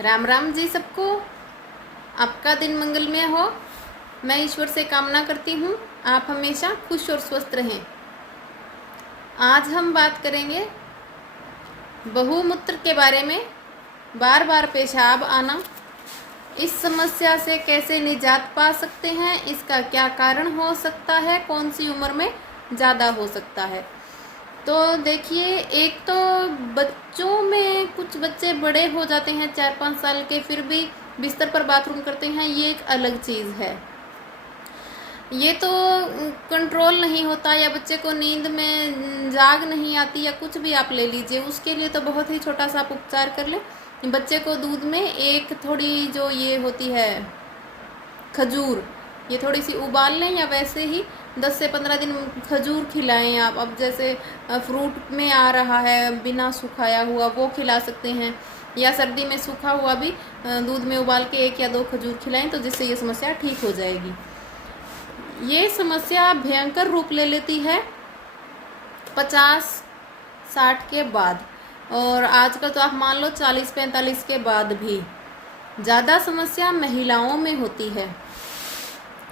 राम राम जी सबको। आपका दिन मंगलमय हो। मैं ईश्वर से कामना करती हूँ आप हमेशा खुश और स्वस्थ रहें। आज हम बात करेंगे बहुमूत्र के बारे में। बार बार पेशाब आना, इस समस्या से कैसे निजात पा सकते हैं, इसका क्या कारण हो सकता है, कौन सी उम्र में ज़्यादा हो सकता है। तो देखिए, एक तो बच्चों में कुछ बच्चे बड़े हो जाते हैं 4-5 साल के, फिर भी बिस्तर पर बाथरूम करते हैं, ये एक अलग चीज़ है। ये तो कंट्रोल नहीं होता, या बच्चे को नींद में जाग नहीं आती, या कुछ भी आप ले लीजिए, उसके लिए तो बहुत ही छोटा सा आप उपचार कर लें। बच्चे को दूध में एक थोड़ी जो ये होती है खजूर, ये थोड़ी सी उबाल लें, या वैसे ही 10 से 15 दिन खजूर खिलाएं आप। अब जैसे फ्रूट में आ रहा है बिना सुखाया हुआ, वो खिला सकते हैं, या सर्दी में सूखा हुआ भी दूध में उबाल के 1 या 2 खजूर खिलाएं, तो जिससे ये समस्या ठीक हो जाएगी। ये समस्या भयंकर रूप ले लेती है 50-60 के बाद, और आजकल तो आप मान लो 40-45 के बाद भी। ज़्यादा समस्या महिलाओं में होती है।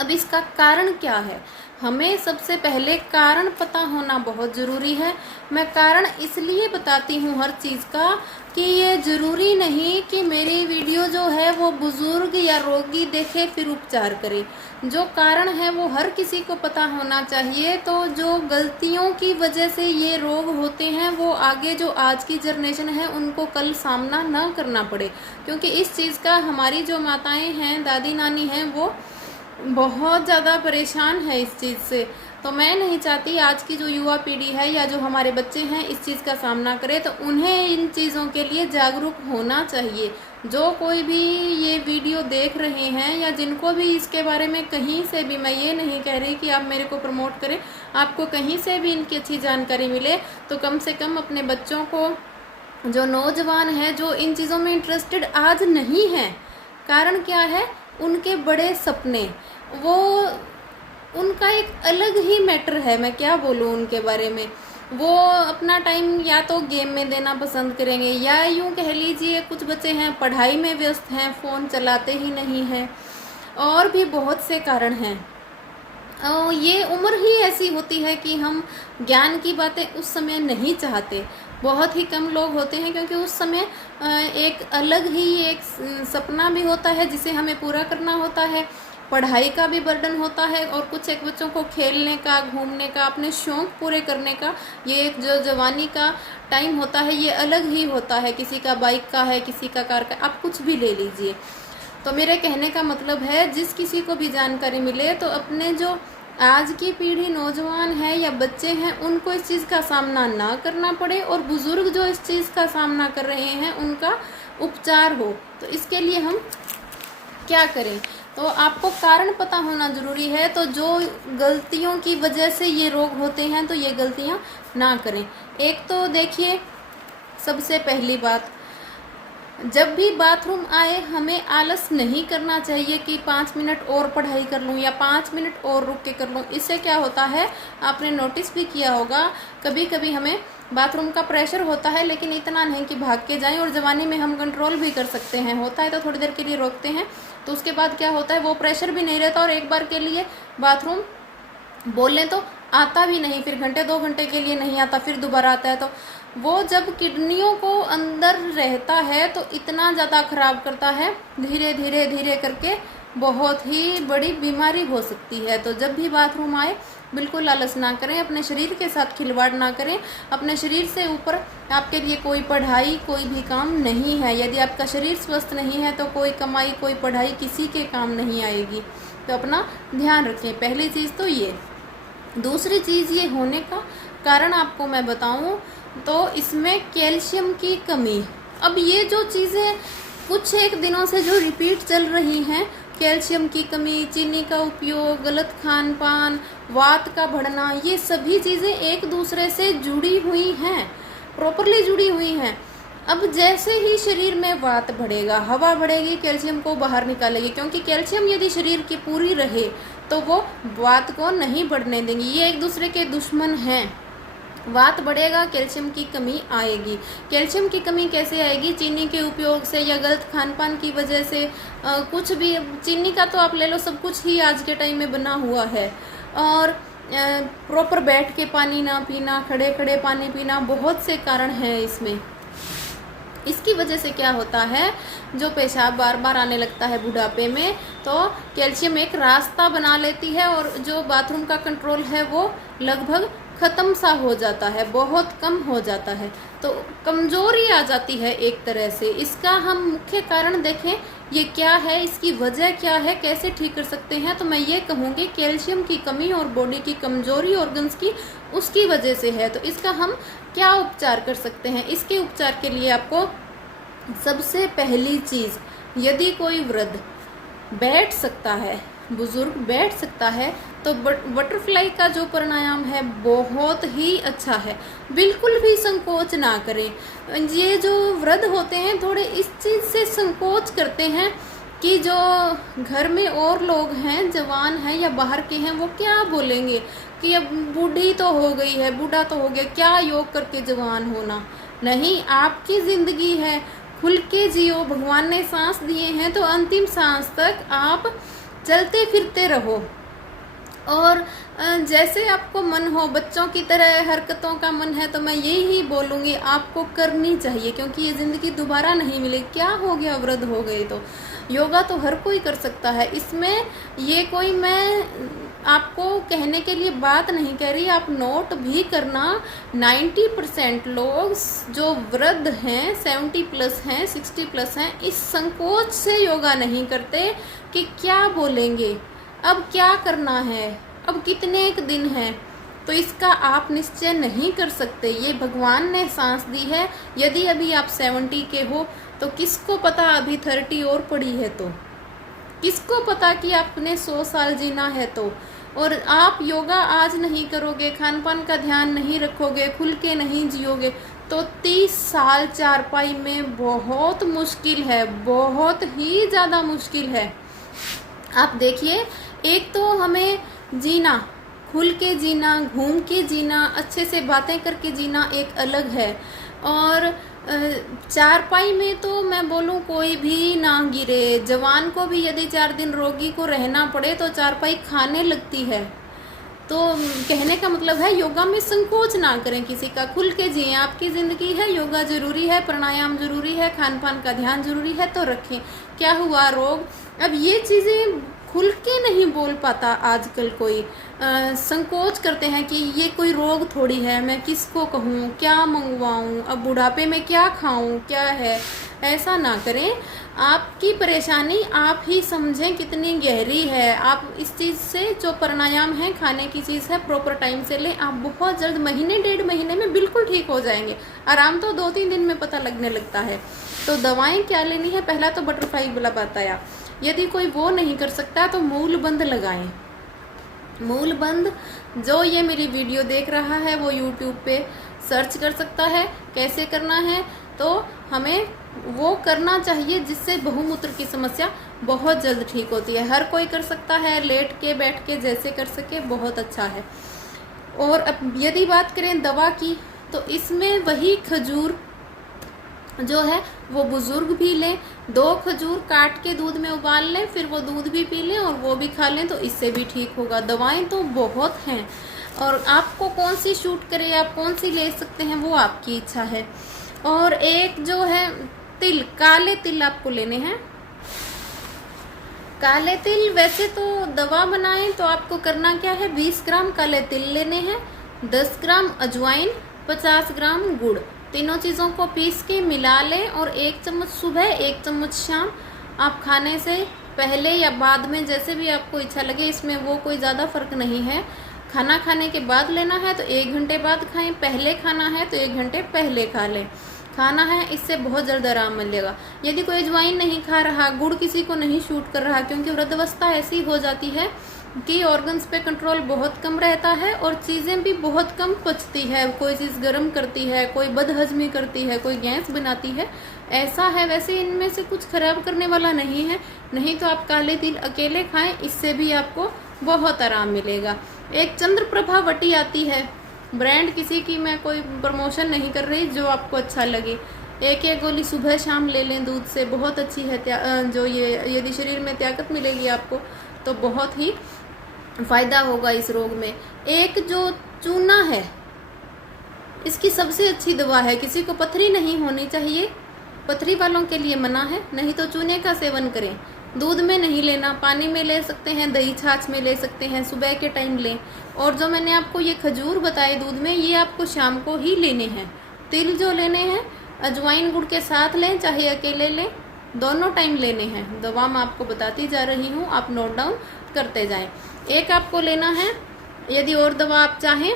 अब इसका कारण क्या है, हमें सबसे पहले कारण पता होना बहुत ज़रूरी है। मैं कारण इसलिए बताती हूँ हर चीज़ का कि ये ज़रूरी नहीं कि मेरी वीडियो जो है वो बुज़ुर्ग या रोगी देखे फिर उपचार करे। जो कारण है वो हर किसी को पता होना चाहिए, तो जो गलतियों की वजह से ये रोग होते हैं वो आगे जो आज की जनरेशन है उनको कल सामना ना करना पड़े। क्योंकि इस चीज़ का हमारी जो माताएँ हैं, दादी नानी हैं, वो बहुत ज़्यादा परेशान है इस चीज़ से। तो मैं नहीं चाहती आज की जो युवा पीढ़ी है या जो हमारे बच्चे हैं इस चीज़ का सामना करें, तो उन्हें इन चीज़ों के लिए जागरूक होना चाहिए। जो कोई भी ये वीडियो देख रहे हैं या जिनको भी इसके बारे में कहीं से भी, मैं ये नहीं कह रही कि आप मेरे को प्रमोट करें, आपको कहीं से भी इनकी अच्छी जानकारी मिले तो कम से कम अपने बच्चों को, जो नौजवान है जो इन चीज़ों में इंटरेस्टेड आज नहीं है, कारण क्या है, उनके बड़े सपने, वो उनका एक अलग ही मैटर है। मैं क्या बोलूँ उनके बारे में। वो अपना टाइम या तो गेम में देना पसंद करेंगे, या यूँ कह लीजिए कुछ बच्चे हैं पढ़ाई में व्यस्त हैं, फ़ोन चलाते ही नहीं हैं, और भी बहुत से कारण हैं। ये उम्र ही ऐसी होती है कि हम ज्ञान की बातें उस समय नहीं चाहते। बहुत ही कम लोग होते हैं, क्योंकि उस समय एक अलग ही एक सपना भी होता है जिसे हमें पूरा करना होता है, पढ़ाई का भी बर्डन होता है, और कुछ एक बच्चों को खेलने का, घूमने का, अपने शौक़ पूरे करने का, ये एक जो जवानी का टाइम होता है ये अलग ही होता है। किसी का बाइक का है, किसी का कार का, आप कुछ भी ले लीजिए। तो मेरे कहने का मतलब है, जिस किसी को भी जानकारी मिले तो अपने जो आज की पीढ़ी नौजवान है या बच्चे हैं उनको इस चीज़ का सामना ना करना पड़े, और बुज़ुर्ग जो इस चीज़ का सामना कर रहे हैं उनका उपचार हो। तो इसके लिए हम क्या करें, तो आपको कारण पता होना ज़रूरी है। तो जो गलतियों की वजह से ये रोग होते हैं तो ये गलतियां ना करें। एक तो देखिए, सबसे पहली बात, जब भी बाथरूम आए हमें आलस नहीं करना चाहिए कि 5 मिनट और पढ़ाई कर लूँ या 5 मिनट और रुक के कर लूँ। इससे क्या होता है, आपने नोटिस भी किया होगा, कभी कभी हमें बाथरूम का प्रेशर होता है, लेकिन इतना नहीं कि भाग के जाएं, और जवानी में हम कंट्रोल भी कर सकते हैं। होता है तो थोड़ी देर के लिए रोकते हैं, तो उसके बाद क्या होता है, वो प्रेशर भी नहीं रहता, और एक बार के लिए बाथरूम बोल लें तो आता भी नहीं, फिर घंटे 2 घंटे के लिए नहीं आता, फिर दोबारा आता है। तो वो जब किडनियों को अंदर रहता है तो इतना ज़्यादा ख़राब करता है, धीरे धीरे धीरे करके बहुत ही बड़ी बीमारी हो सकती है। तो जब भी बाथरूम आए बिल्कुल आलस ना करें, अपने शरीर के साथ खिलवाड़ ना करें। अपने शरीर से ऊपर आपके लिए कोई पढ़ाई, कोई भी काम नहीं है। यदि आपका शरीर स्वस्थ नहीं है तो कोई कमाई, कोई पढ़ाई किसी के काम नहीं आएगी। तो अपना ध्यान रखें, पहली चीज़ तो ये। दूसरी चीज़ ये होने का कारण आपको मैं बताऊं तो इसमें कैल्शियम की कमी। अब ये जो चीज़ें कुछ एक दिनों से जो रिपीट चल रही हैं, कैल्शियम की कमी, चीनी का उपयोग, गलत खान पान, वात का बढ़ना, ये सभी चीज़ें एक दूसरे से जुड़ी हुई हैं, प्रॉपरली जुड़ी हुई हैं। अब जैसे ही शरीर में वात बढ़ेगा, हवा बढ़ेगी, कैल्शियम को बाहर निकालेगी, क्योंकि कैल्शियम यदि शरीर की पूरी रहे तो वो वात को नहीं बढ़ने देंगी। ये एक दूसरे के दुश्मन हैं। वात बढ़ेगा, कैल्शियम की कमी आएगी। कैल्शियम की कमी कैसे आएगी? चीनी के उपयोग से या गलत खान पान की वजह से। कुछ भी, चीनी का तो आप ले लो, सब कुछ ही आज के टाइम में बना हुआ है। और प्रॉपर बैठ के पानी ना पीना, खड़े खड़े पानी पीना, बहुत से कारण हैं इसमें। इसकी वजह से क्या होता है, जो पेशाब बार बार आने लगता है बुढ़ापे में, तो कैल्शियम एक रास्ता बना लेती है और जो बाथरूम का कंट्रोल है वो लगभग ख़त्म सा हो जाता है, बहुत कम हो जाता है, तो कमज़ोरी आ जाती है एक तरह से। इसका हम मुख्य कारण देखें, ये क्या है, इसकी वजह क्या है, कैसे ठीक कर सकते हैं, तो मैं ये कहूँगी कैल्शियम की कमी और बॉडी की कमज़ोरी ऑर्गन्स की, उसकी वजह से है। तो इसका हम क्या उपचार कर सकते हैं? इसके उपचार के लिए आपको सबसे पहली चीज़, यदि कोई वृद्ध बैठ सकता है, बुजुर्ग बैठ सकता है, तो बटरफ्लाई का जो प्राणायाम है बहुत ही अच्छा है। बिल्कुल भी संकोच ना करें। ये जो वृद्ध होते हैं थोड़े इस चीज़ से संकोच करते हैं कि जो घर में और लोग हैं, जवान हैं या बाहर के हैं, वो क्या बोलेंगे कि अब बूढ़ी तो हो गई है, बूढ़ा तो हो गया, क्या योग करके जवान होना। नहीं, आपकी ज़िंदगी है, खुल के जियो। भगवान ने सांस दिए हैं तो अंतिम सांस तक आप चलते फिरते रहो। और जैसे आपको मन हो, बच्चों की तरह हरकतों का मन है, तो मैं यही बोलूँगी आपको करनी चाहिए, क्योंकि ये ज़िंदगी दोबारा नहीं मिलेगी। क्या हो गया, वृद्ध हो गए तो योगा तो हर कोई कर सकता है। इसमें ये कोई मैं आपको कहने के लिए बात नहीं कह रही, आप नोट भी करना। 90% लोग जो वृद्ध हैं, 70 प्लस हैं, 60 प्लस हैं, इस संकोच से योगा नहीं करते कि क्या बोलेंगे, अब क्या करना है, अब कितने एक दिन है, तो इसका आप निश्चय नहीं कर सकते। ये भगवान ने सांस दी है। यदि अभी आप 70 के हो तो किसको पता अभी 30 और पड़ी है, तो किसको पता कि आपने 100 साल जीना है। तो और आप योगा आज नहीं करोगे, खान पान का ध्यान नहीं रखोगे, खुल के नहीं जियोगे, तो 30 साल चारपाई में बहुत मुश्किल है, बहुत ही ज़्यादा मुश्किल है। आप देखिए, एक तो हमें जीना, खुल के जीना, घूम के जीना, अच्छे से बातें करके जीना एक अलग है। और चारपाई में तो मैं बोलूँ कोई भी ना गिरे। जवान को भी यदि 4 दिन रोगी को रहना पड़े तो चारपाई खाने लगती है। तो कहने का मतलब है योगा में संकोच ना करें किसी का, खुल के जिए। आपकी ज़िंदगी है, योगा जरूरी है, प्राणायाम जरूरी है, खान पान का ध्यान जरूरी है, तो रखें। क्या हुआ, रोग, अब ये चीज़ें खुल के नहीं बोल पाता आजकल कोई। संकोच करते हैं कि ये कोई रोग थोड़ी है, मैं किसको कहूँ, क्या मंगवाऊँ, अब बुढ़ापे में क्या खाऊँ, क्या है। ऐसा ना करें। आपकी परेशानी आप ही समझें कितनी गहरी है। आप इस चीज़ से, जो प्राणायाम है, खाने की चीज़ है, प्रॉपर टाइम से लें। आप बहुत जल्द, महीने 1.5 महीने में बिल्कुल ठीक हो जाएंगे। आराम तो 2-3 दिन में पता लगने लगता है। तो दवाएं क्या लेनी है, पहला तो बटरफ्लाई वाला बताया। यदि कोई वो नहीं कर सकता तो मूलबंध लगाएं। मूलबंध, जो ये मेरी वीडियो देख रहा है वो यूट्यूब पे सर्च कर सकता है कैसे करना है, तो हमें वो करना चाहिए जिससे बहुमूत्र की समस्या बहुत जल्द ठीक होती है। हर कोई कर सकता है, लेट के बैठ के जैसे कर सके, बहुत अच्छा है। और अब यदि बात करें दवा की, तो इसमें वही खजूर जो है वो बुजुर्ग भी लें। 2 खजूर काट के दूध में उबाल लें, फिर वो दूध भी पी लें और वो भी खा लें, तो इससे भी ठीक होगा। दवाएं तो बहुत हैं और आपको कौन सी शूट करे, आप कौन सी ले सकते हैं, वो आपकी इच्छा है। और एक जो है तिल, काले तिल आपको लेने हैं। काले तिल वैसे तो दवा बनाएं तो आपको करना क्या है, 20 ग्राम काले तिल लेने हैं, 10 ग्राम अजवाइन, 50 ग्राम गुड़। तीनों चीज़ों को पीस के मिला लें और 1 चम्मच सुबह, 1 चम्मच शाम। आप खाने से पहले या बाद में, जैसे भी आपको इच्छा लगे, इसमें वो कोई ज़्यादा फर्क नहीं है। खाना खाने के बाद लेना है तो 1 घंटे बाद खाएं, पहले खाना है तो 1 घंटे पहले खा लें। खाना है, इससे बहुत जल्द आराम मिलेगा। यदि कोई अजवाइन नहीं खा रहा, गुड़ किसी को नहीं शूट कर रहा, क्योंकि वृद्धावस्था ऐसी हो जाती है कि ऑर्गन्स पे कंट्रोल बहुत कम रहता है और चीज़ें भी बहुत कम पचती है। कोई चीज़ गर्म करती है, कोई बदहजमी करती है, कोई गैस बनाती है, ऐसा है। वैसे इनमें से कुछ खराब करने वाला नहीं है। नहीं तो आप काले तिल अकेले खाएं, इससे भी आपको बहुत आराम मिलेगा। एक चंद्र प्रभा वटी आती है, ब्रांड किसी की मैं कोई प्रमोशन नहीं कर रही, जो आपको अच्छा लगे। एक एक गोली सुबह शाम ले लें दूध से, बहुत अच्छी है। जो ये यदि शरीर में ताकत मिलेगी आपको तो बहुत ही फ़ायदा होगा इस रोग में। एक जो चूना है, इसकी सबसे अच्छी दवा है। किसी को पथरी नहीं होनी चाहिए, पथरी वालों के लिए मना है, नहीं तो चूने का सेवन करें। दूध में नहीं लेना, पानी में ले सकते हैं, दही छाछ में ले सकते हैं, सुबह के टाइम लें। और जो मैंने आपको ये खजूर बताए दूध में, ये आपको शाम को ही लेने हैं। तिल जो लेने हैं अजवाइन गुड़ के साथ लें, चाहे अकेले लें, दोनों टाइम लेने हैं। दवा मैं आपको बताती जा रही हूँ, आप नोट डाउन करते जाएं। एक आपको लेना है, यदि और दवा आप चाहें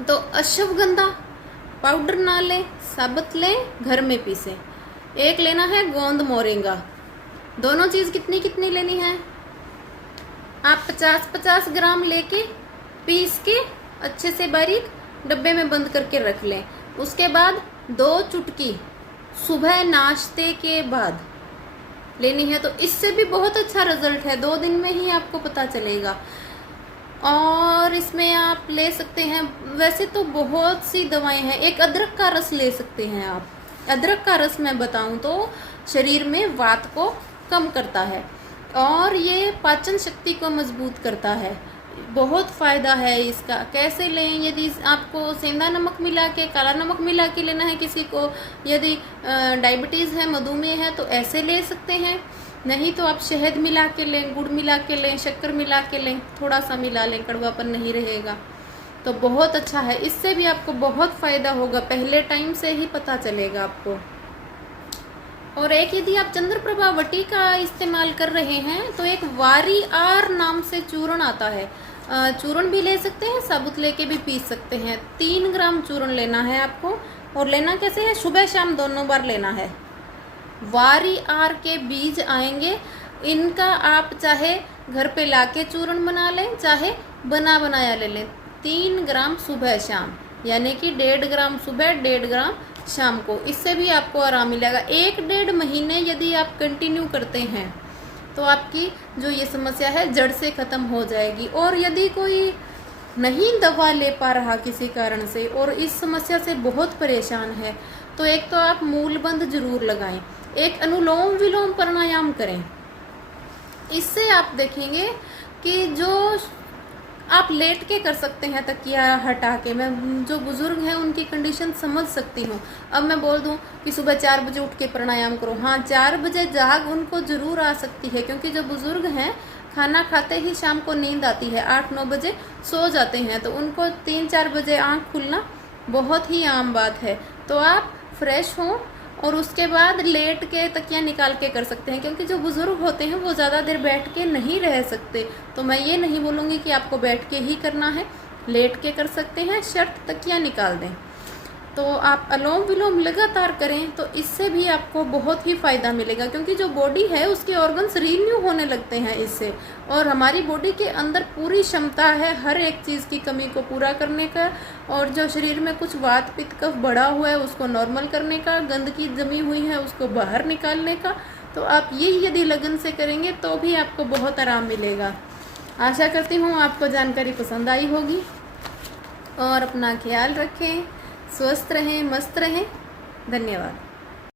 तो अश्वगंधा पाउडर ना लें, साबुत लें, घर में पीसें। एक लेना है गोंद मोरिंगा। दोनों चीज़ कितनी कितनी लेनी है, आप 50-50 ग्राम लेके पीस के अच्छे से बारीक डब्बे में बंद करके रख लें। उसके बाद 2 चुटकी सुबह नाश्ते के बाद लेनी है, तो इससे भी बहुत अच्छा रिजल्ट है। 2 दिन में ही आपको पता चलेगा। और इसमें आप ले सकते हैं, वैसे तो बहुत सी दवाएं हैं। एक अदरक का रस ले सकते हैं आप। अदरक का रस मैं बताऊं तो शरीर में वात को कम करता है और ये पाचन शक्ति को मजबूत करता है। बहुत फ़ायदा है इसका। कैसे लें, यदि आपको सेंधा नमक मिला के, काला नमक मिला के लेना है, किसी को यदि डायबिटीज़ है, मधुमेह है, तो ऐसे ले सकते हैं। नहीं तो आप शहद मिला के लें, गुड़ मिला के लें, शक्कर मिला के लें, थोड़ा सा मिला लें, कड़वापन नहीं रहेगा तो बहुत अच्छा है। इससे भी आपको बहुत फ़ायदा होगा, पहले टाइम से ही पता चलेगा आपको। और एक यदि आप चंद्रप्रभा वटी का इस्तेमाल कर रहे हैं तो एक वारी आर नाम से चूर्ण आता है, चूर्ण भी ले सकते हैं, साबुत लेके भी पी सकते हैं। 3 ग्राम चूर्ण लेना है आपको। और लेना कैसे है, सुबह शाम दोनों बार लेना है। वारी आर के बीज आएंगे, इनका आप चाहे घर पे लाके चूर्ण बना लें, चाहे बना बनाया ले लें। 3 ग्राम सुबह शाम, यानी कि 1.5 ग्राम सुबह, 1.5 ग्राम शाम को। इससे भी आपको आराम मिलेगा। 1-1.5 महीने यदि आप कंटिन्यू करते हैं तो आपकी जो ये समस्या है जड़ से ख़त्म हो जाएगी। और यदि कोई नहीं दवा ले पा रहा किसी कारण से और इस समस्या से बहुत परेशान है, तो एक तो आप मूलबंध जरूर लगाएं, एक अनुलोम विलोम प्राणायाम करें। इससे आप देखेंगे कि जो आप लेट के कर सकते हैं, तकिया हटा के। मैं जो बुजुर्ग हैं उनकी कंडीशन समझ सकती हूँ। अब मैं बोल दूँ कि सुबह 4 बजे उठ के प्राणायाम करो, हाँ 4 बजे जाग उनको जरूर आ सकती है, क्योंकि जो बुजुर्ग हैं खाना खाते ही शाम को नींद आती है, 8-9 बजे सो जाते हैं, तो उनको 3-4 बजे आँख खुलना बहुत ही आम बात है। तो आप फ्रेश हों और उसके बाद लेट के तकिया निकाल के कर सकते हैं, क्योंकि जो बुजुर्ग होते हैं वो ज़्यादा देर बैठ के नहीं रह सकते। तो मैं ये नहीं बोलूँगी कि आपको बैठ के ही करना है, लेट के कर सकते हैं, शर्त तकिया निकाल दें। तो आप अनुलोम विलोम लगातार करें तो इससे भी आपको बहुत ही फ़ायदा मिलेगा, क्योंकि जो बॉडी है उसके ऑर्गन्स रीन्यू होने लगते हैं इससे। और हमारी बॉडी के अंदर पूरी क्षमता है हर एक चीज़ की कमी को पूरा करने का, और जो शरीर में कुछ वात पित्त कफ बढ़ा हुआ है उसको नॉर्मल करने का, गंदगी जमी हुई है उसको बाहर निकालने का। तो आप यही यदि लगन से करेंगे तो भी आपको बहुत आराम मिलेगा। आशा करती हूँ आपको जानकारी पसंद आई होगी। और अपना ख्याल रखें, स्वस्थ रहें, मस्त रहें। धन्यवाद।